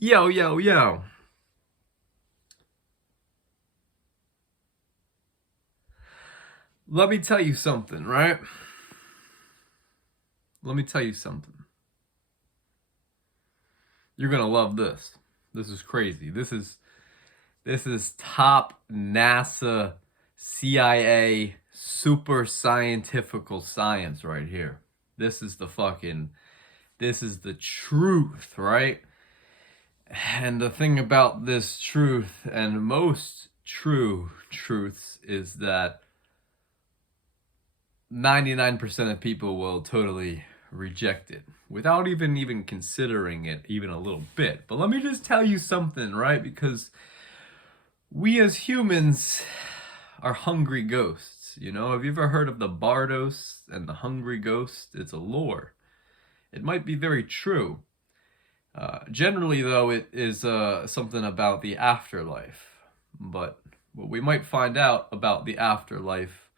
Yo, yo, yo. Let me tell you something, right? Let me tell you something. You're gonna love this. This is crazy. This is top NASA, CIA, super scientifical science right here. This is the truth, right? And the thing about this truth and most true truths is that 99% of people will totally reject it without even considering it even a little bit. But let me just tell you something, right? Because we as humans are hungry ghosts. You know, have you ever heard of the Bardos and the hungry ghost? It's a lore. It might be very true. Generally, though, it is something about the afterlife. But what we might find out about the afterlife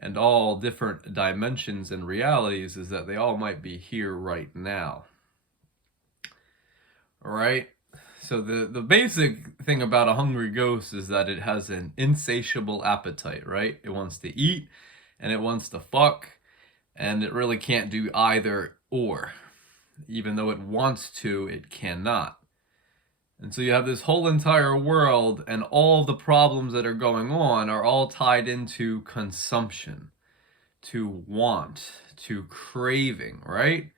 and all different dimensions and realities is that they all might be here right now. All right? So the basic thing about a hungry ghost is that it has an insatiable appetite, right? It wants to eat and it wants to fuck, and it really can't do either or. Even though it wants to, it cannot. And so you have this whole entire world, and all the problems that are going on are all tied into consumption, to want, to craving, right?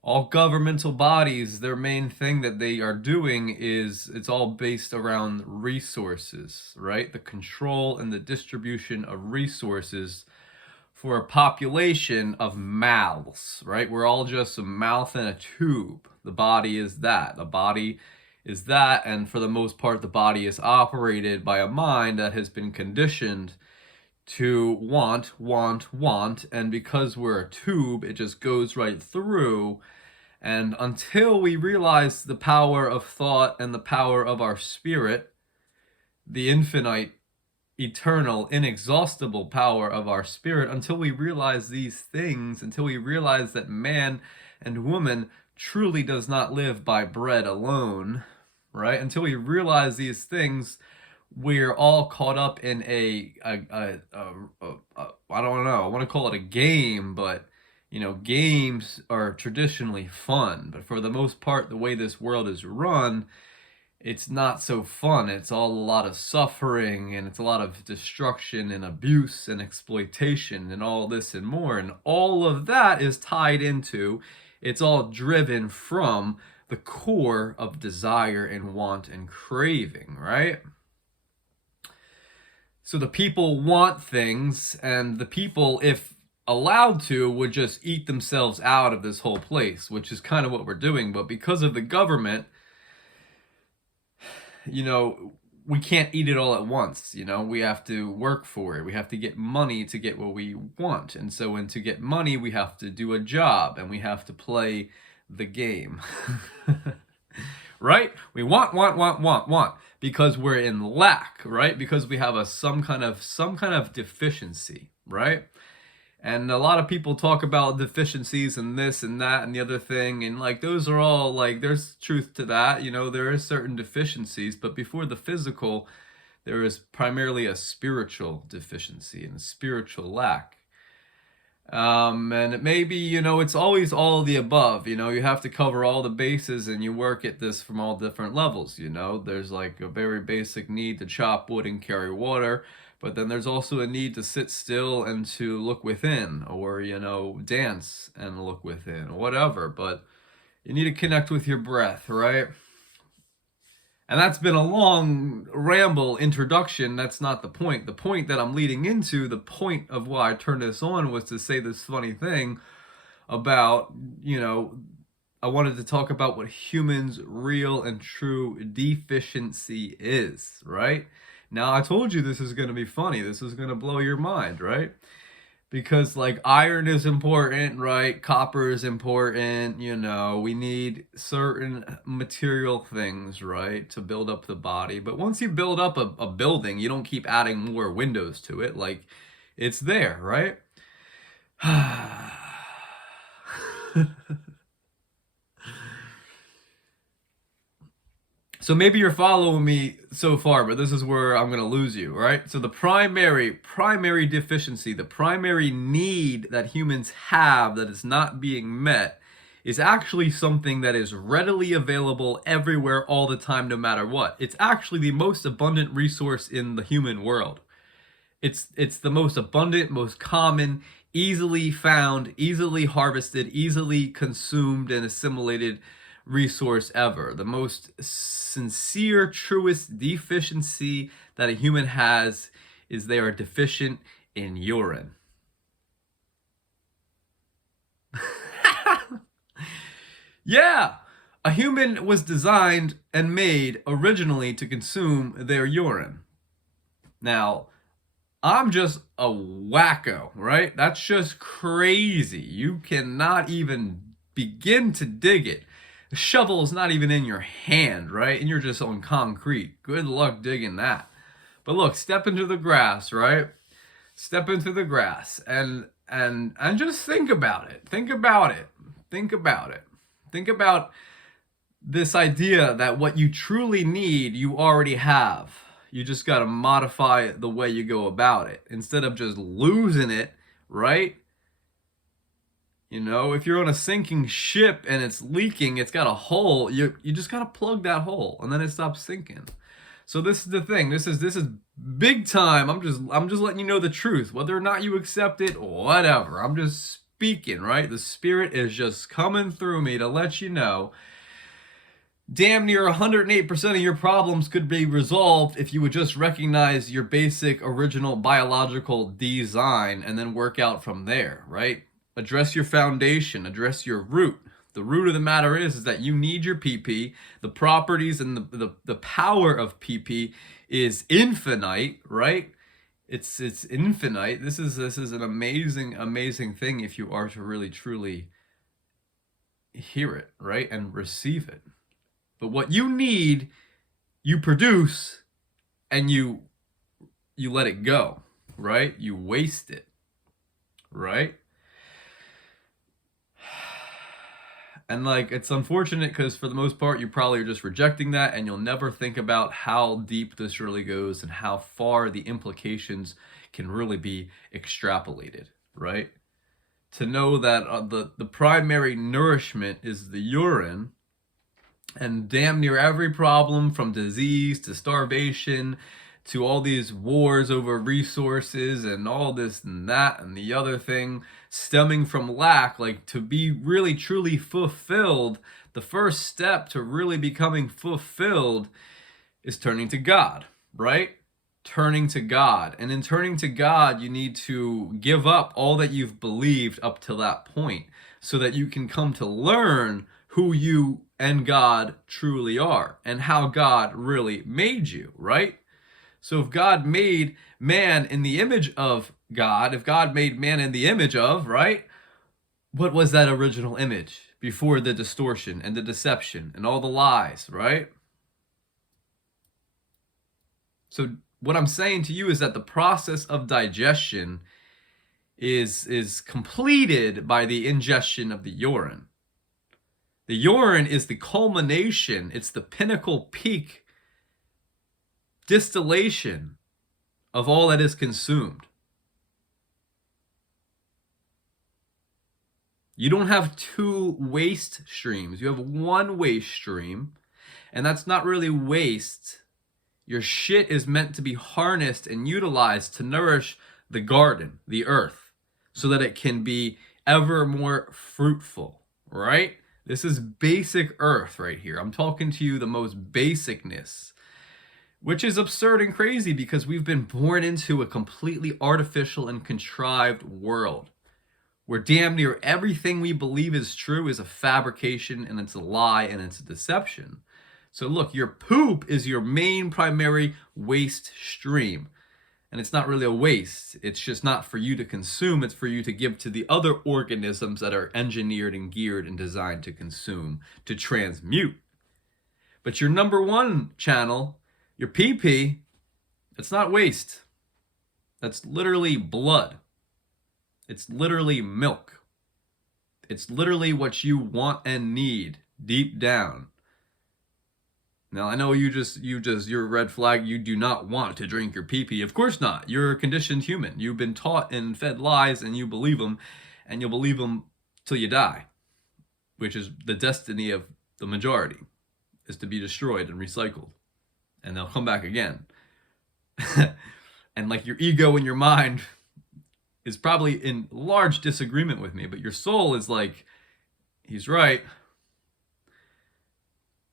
All governmental bodies, their main thing that they are doing is it's all based around resources, right? The control and the distribution of resources for a population of mouths, right? We're all just a mouth and a tube. The body is that. The body is that, and for the most part, the body is operated by a mind that has been conditioned to want, and because we're a tube, it just goes right through. And until we realize the power of thought and the power of our spirit, the infinite, eternal, inexhaustible power of our spirit, until we realize these things, until we realize that man and woman truly does not live by bread alone, right? Until we realize these things, we're all caught up in I don't know, I want to call it a game, but games are traditionally fun, but for the most part, the way this world is run, it's not so fun. It's all a lot of suffering, and it's a lot of destruction and abuse and exploitation and all this and more. And all of that is tied into, it's all driven from the core of desire and want and craving, right? So the people want things, and the people, if allowed to, would just eat themselves out of this whole place, which is kind of what we're doing. But because of the government, we can't eat it all at once. We have to work for it. We have to get money to get what we want. And so when to get money, we have to do a job and we have to play the game. Right? We want because we're in lack, right? Because we have some kind of deficiency, right? And a lot of people talk about deficiencies and this and that and the other thing. And like, those are all like, there's truth to that. There is certain deficiencies, but before the physical, there is primarily a spiritual deficiency and a spiritual lack. And it may be, it's always all of the above. You have to cover all the bases, and you work at this from all different levels. There's like a very basic need to chop wood and carry water, but then there's also a need to sit still and to look within, or, dance and look within, or whatever. But you need to connect with your breath, right? And that's been a long ramble introduction. That's not the point. The point that I'm leading into, the point of why I turned this on, was to say this funny thing about, I wanted to talk about what humans' real and true deficiency is, right? Now, I told you this is going to be funny. This is going to blow your mind, right? Because like iron is important, right? Copper is important. We need certain material things, right, to build up the body. But once you build up a building, you don't keep adding more windows to it. Like, it's there, right? So maybe you're following me so far, but this is where I'm going to lose you, right? So the primary deficiency, the primary need that humans have that is not being met is actually something that is readily available everywhere all the time no matter what. It's actually the most abundant resource in the human world. It's the most abundant, most common, easily found, easily harvested, easily consumed and assimilated resource ever. The most sincere, truest deficiency that a human has is they are deficient in urine. Yeah, a human was designed and made originally to consume their urine. Now, I'm just a wacko, right? That's just crazy. You cannot even begin to dig it. The shovel is not even in your hand, right? And you're just on concrete. Good luck digging that. But look, step into the grass, right? Step into the grass and just think about it. Think about it. Think about it. Think about this idea that what you truly need, you already have. You just got to modify the way you go about it instead of just losing it, right? You know, if you're on a sinking ship and it's leaking, it's got a hole, you just got to plug that hole and then it stops sinking. So this is the thing. This is big time. I'm just letting you know the truth. Whether or not you accept it, whatever. I'm just speaking, right? The spirit is just coming through me to let you know damn near 108% of your problems could be resolved if you would just recognize your basic original biological design and then work out from there, right? Address your foundation, address your root. The root of the matter is that you need your PP. The properties and the power of PP is infinite, right? It's infinite. This is an amazing thing if you are to really truly hear it, right? And receive it. But what you need, you produce and you let it go, right? You waste it, right? And like, it's unfortunate because for the most part, you probably are just rejecting that and you'll never think about how deep this really goes and how far the implications can really be extrapolated, right? To know that the primary nourishment is the urine, and damn near every problem from disease to starvation to all these wars over resources and all this and that and the other thing stemming from lack, like to be really truly fulfilled, the first step to really becoming fulfilled is turning to God, right? Turning to God. And in turning to God, you need to give up all that you've believed up to that point so that you can come to learn who you and God truly are and how God really made you, right? So if God made man in the image of God, if God made man in the image of, right? What was that original image before the distortion and the deception and all the lies, right? So what I'm saying to you is that the process of digestion is completed by the ingestion of the urine. The urine is the culmination, it's the pinnacle peak distillation of all that is consumed. You don't have two waste streams. You have one waste stream, and that's not really waste. Your shit is meant to be harnessed and utilized to nourish the garden, the earth, so that it can be ever more fruitful, right? This is basic earth right here. I'm talking to you the most basicness, which is absurd and crazy because we've been born into a completely artificial and contrived world where damn near everything we believe is true is a fabrication and it's a lie and it's a deception. So look, your poop is your main primary waste stream. And it's not really a waste. It's just not for you to consume. It's for you to give to the other organisms that are engineered and geared and designed to consume, to transmute. But your number one channel, your PP, it's not waste. That's literally blood. It's literally milk. It's literally what you want and need deep down. Now I know you're a red flag. You do not want to drink your pee-pee. Of course not. You're a conditioned human. You've been taught and fed lies, and you believe them, and you'll believe them till you die, which is the destiny of the majority, is to be destroyed and recycled, and they'll come back again. And like your ego and your mind is probably in large disagreement with me, but your soul is like, he's right.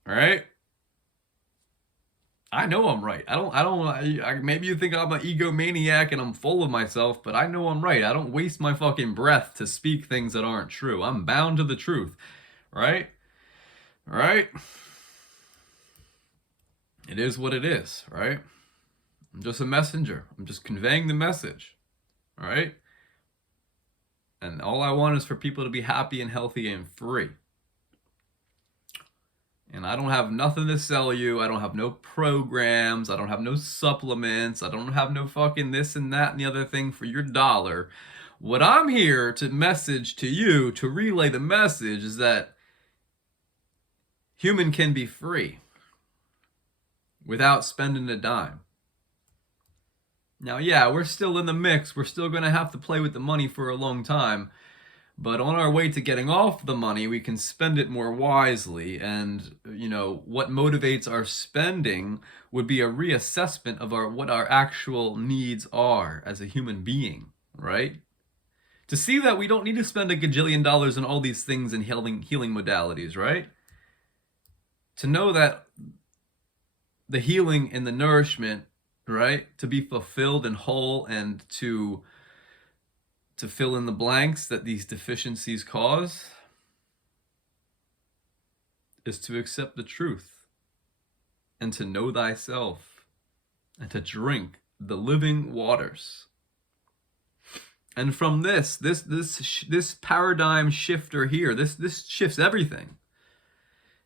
All right. I know I'm right. Maybe you think I'm an egomaniac and I'm full of myself, but I know I'm right. I don't waste my fucking breath to speak things that aren't true. I'm bound to the truth, right? Right? It is what it is, right? I'm just a messenger. I'm just conveying the message, all right? And all I want is for people to be happy and healthy and free. And I don't have nothing to sell you. I don't have no programs. I don't have no supplements. I don't have no fucking this and that and the other thing for your dollar. What I'm here to message to you, to relay the message, is that human can be free without spending a dime. Now, yeah, we're still in the mix. We're still going to have to play with the money for a long time. But on our way to getting off the money, we can spend it more wisely. And, you know, what motivates our spending would be a reassessment of what our actual needs are as a human being, right? To see that we don't need to spend $1 gajillion on all these things and healing modalities, right? To know that the healing and the nourishment, right, to be fulfilled and whole, and to fill in the blanks that these deficiencies cause, is to accept the truth and to know thyself and to drink the living waters. And from this paradigm shifter here, this shifts everything.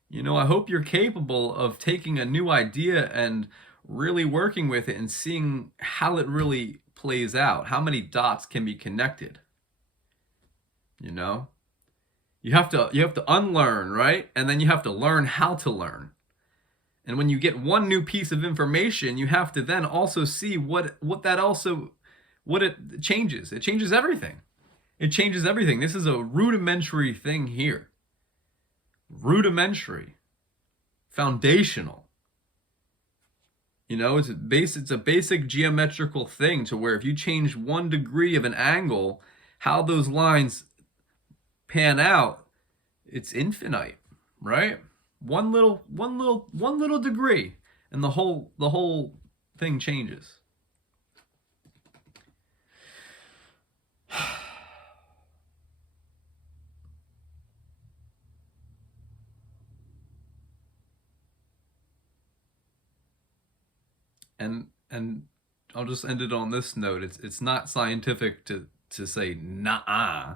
You know, I hope you're capable of taking a new idea and really working with it and seeing how it really plays out, how many dots can be connected. You know, you have to unlearn, right? And then you have to learn how to learn. And when you get one new piece of information, you have to then also see what it changes. It changes everything. It changes everything. This is a rudimentary thing here. Rudimentary, foundational. You know, it's a basic geometrical thing, to where if you change 1 degree of an angle, how those lines pan out, it's infinite, right? One little degree, and the whole thing changes. And I'll just end it on this note. It's not scientific to say nah.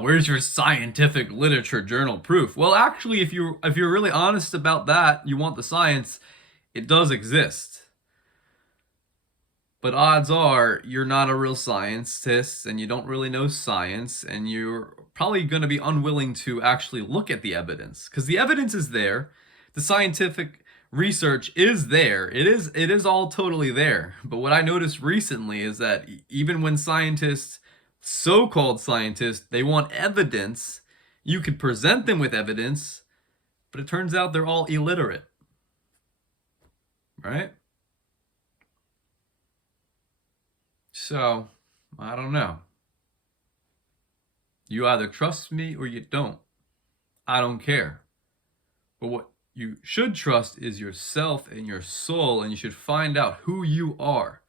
Where's your scientific literature journal proof? Well, actually, if you're really honest about that, you want the science, it does exist. But odds are you're not a real scientist and you don't really know science, and you're probably going to be unwilling to actually look at the evidence, because the evidence is there. The scientific research is there. It is all totally there. But what I noticed recently is that even when scientists, so-called scientists, they want evidence, you could present them with evidence, but it turns out they're all illiterate. Right? So, I don't know. You either trust me or you don't. I don't care. But what you should trust is yourself and your soul, and you should find out who you are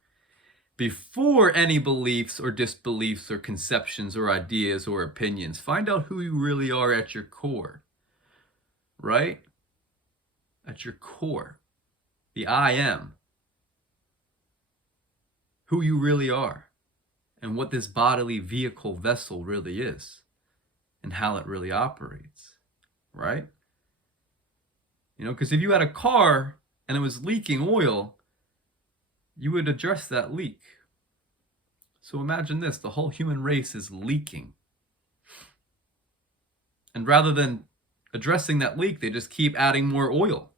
before any beliefs or disbeliefs or conceptions or ideas or opinions. Find out who you really are at your core, right? At your core, the I am, who you really are, and what this bodily vehicle vessel really is, and how it really operates, right? You know, because if you had a car and it was leaking oil, you would address that leak. So imagine this, the whole human race is leaking. And rather than addressing that leak, they just keep adding more oil.